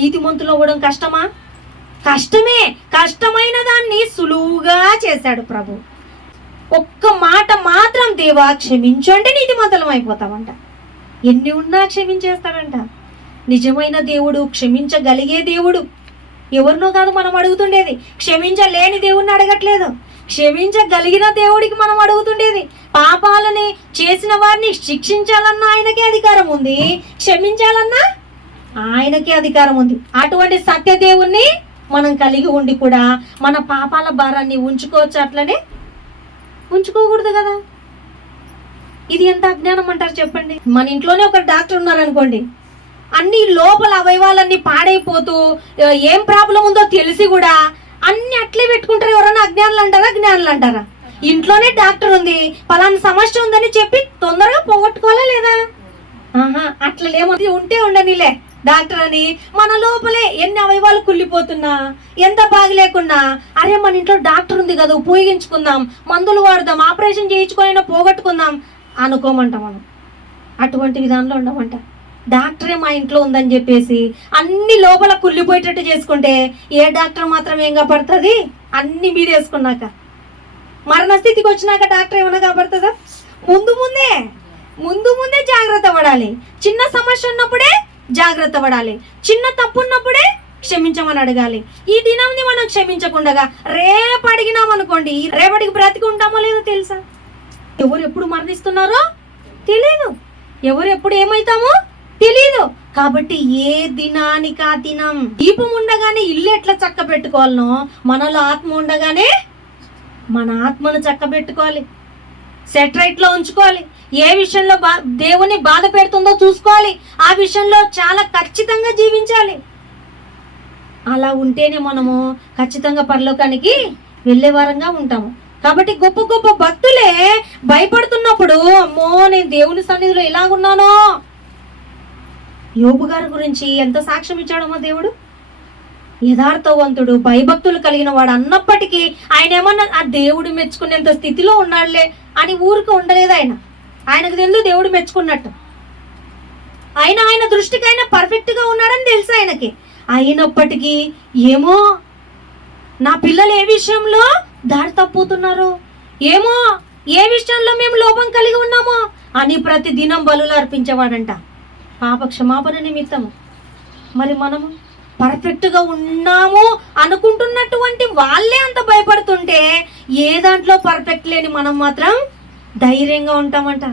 నీతిమంతులు అవ్వడం కష్టమా? కష్టమే. కష్టమైన దాన్ని సులువుగా చేశాడు ప్రభు. ఒక్క మాట మాత్రం, దేవా క్షమించు అంటే నీతిమంతులం అయిపోతామంట. ఎన్ని ఉన్నా క్షమించేస్తాడంట. నిజమైన దేవుడు, క్షమించగలిగే దేవుడు. ఎవరినో కాదు మనం అడుగుతుండేది, క్షమించలేని దేవుడిని అడగట్లేదు, క్షమించగలిగిన దేవుడికి మనం అడుగుతుండేది. పాపాలని చేసిన వారిని శిక్షించాలన్నా ఆయనకే అధికారం ఉంది, క్షమించాలన్నా ఆయనకే అధికారం ఉంది. అటువంటి సత్య దేవుణ్ణి మనం కలిగి ఉండి కూడా మన పాపాల భారాన్ని ఉంచుకోవచ్చు, అట్లనే ఉంచుకోకూడదు కదా. ఇది ఎంత అజ్ఞానం అంటారు చెప్పండి. మన ఇంట్లోనే ఒక డాక్టర్ ఉన్నారనుకోండి, అన్ని లోపల అవయవాలన్నీ పాడైపోతూ ఏం ప్రాబ్లం ఉందో తెలిసి కూడా అన్ని అట్లే పెట్టుకుంటారు. ఎవరైనా అజ్ఞానులు అంటారా, జ్ఞానులు అంటారా? ఇంట్లోనే డాక్టర్ ఉంది, పలానా సమస్య ఉందని చెప్పి తొందరగా పోగొట్టుకోవాలా లేదా? అట్లా లేమో ఉంటే ఉండనిలే డాక్టర్ అని మన లోపలే ఎన్ని అవయవాలు కుళ్ళిపోతున్నా, ఎంత బాగలేకున్నా, అరే మన ఇంట్లో డాక్టర్ ఉంది కదా ఉపయోగించుకుందాం, మందులు వాడదాం, ఆపరేషన్ చేయించుకొని పోగొట్టుకుందాం అనుకోమంట మనం. అటువంటి విధానంలో ఉండమంట. డాక్టరే మా ఇంట్లో ఉందని చెప్పేసి అన్ని లోపల కుళ్ళిపోయేటట్టు చేసుకుంటే ఏ డాక్టర్ మాత్రం ఏం కాపాడుతుంది? అన్ని మీద వేసుకున్నాక మరణస్థితికి వచ్చినాక డాక్టర్ ఏమైనా కాపాడుతుందా? ముందు ముందే జాగ్రత్త పడాలి. చిన్న సమస్య ఉన్నప్పుడే జాగ్రత్త పడాలి, చిన్న తప్పు ఉన్నప్పుడే క్షమించమని అడగాలి. ఈ దినాన్ని మనం క్షమించకుండా రేపు అడిగినామనుకోండి, రేపటికి బ్రతికి ఉంటామో లేదో తెలుసా? ఎవరు ఎప్పుడు మరణిస్తున్నారో తెలియదు, ఎవరు ఎప్పుడు ఏమవుతామో తెలియదు. కాబట్టి ఏ దినానికి ఆ దినం. దీపం ఉండగానే ఇల్లు ఎట్లా చక్క పెట్టుకోవాలనో మనలో ఆత్మ ఉండగానే మన ఆత్మను చక్క పెట్టుకోవాలి, సెటరైట్ లో ఉంచుకోవాలి. ఏ విషయంలో దేవుని బాధ పెడుతుందో చూసుకోవాలి, ఆ విషయంలో చాలా ఖచ్చితంగా జీవించాలి. అలా ఉంటేనే మనము ఖచ్చితంగా పరలోకానికి వెళ్ళే వారంగా ఉంటాము. కాబట్టి గొప్ప గొప్ప భక్తులే భయపడుతున్నప్పుడు, అమ్మో నేను దేవుని సన్నిధిలో ఎలాగున్నానో. యోబు గారి గురించి ఎంత సాక్ష్యం ఇచ్చాడమ్మా దేవుడు. యథార్థవంతుడు, భయభక్తులు కలిగిన వాడు అన్నప్పటికీ ఆయన ఏమన్నా ఆ దేవుడు మెచ్చుకునేంత స్థితిలో ఉన్నాడులే అని ఊరికి ఉండలేదు. ఆయనకు తెలుసు దేవుడు మెచ్చుకున్నట్టు. ఆయన దృష్టికి ఆయన పర్ఫెక్ట్ గా ఉన్నాడని తెలుసు ఆయనకి. అయినప్పటికీ ఏమో నా పిల్లలు ఏ విషయంలో దారి తప్పుతున్నారు, ఏమో ఏ విషయంలో మేము లోపం కలిగి ఉన్నామో అని ప్రతి దినం బలులు అర్పించేవాడంట పాప క్షమాపణ నిమిత్తము. మరి మనము పర్ఫెక్ట్గా ఉన్నాము అనుకుంటున్నటువంటి వాళ్ళే అంత భయపడుతుంటే ఏ దాంట్లో పర్ఫెక్ట్ లేని మనం మాత్రం ధైర్యంగా ఉంటామంట.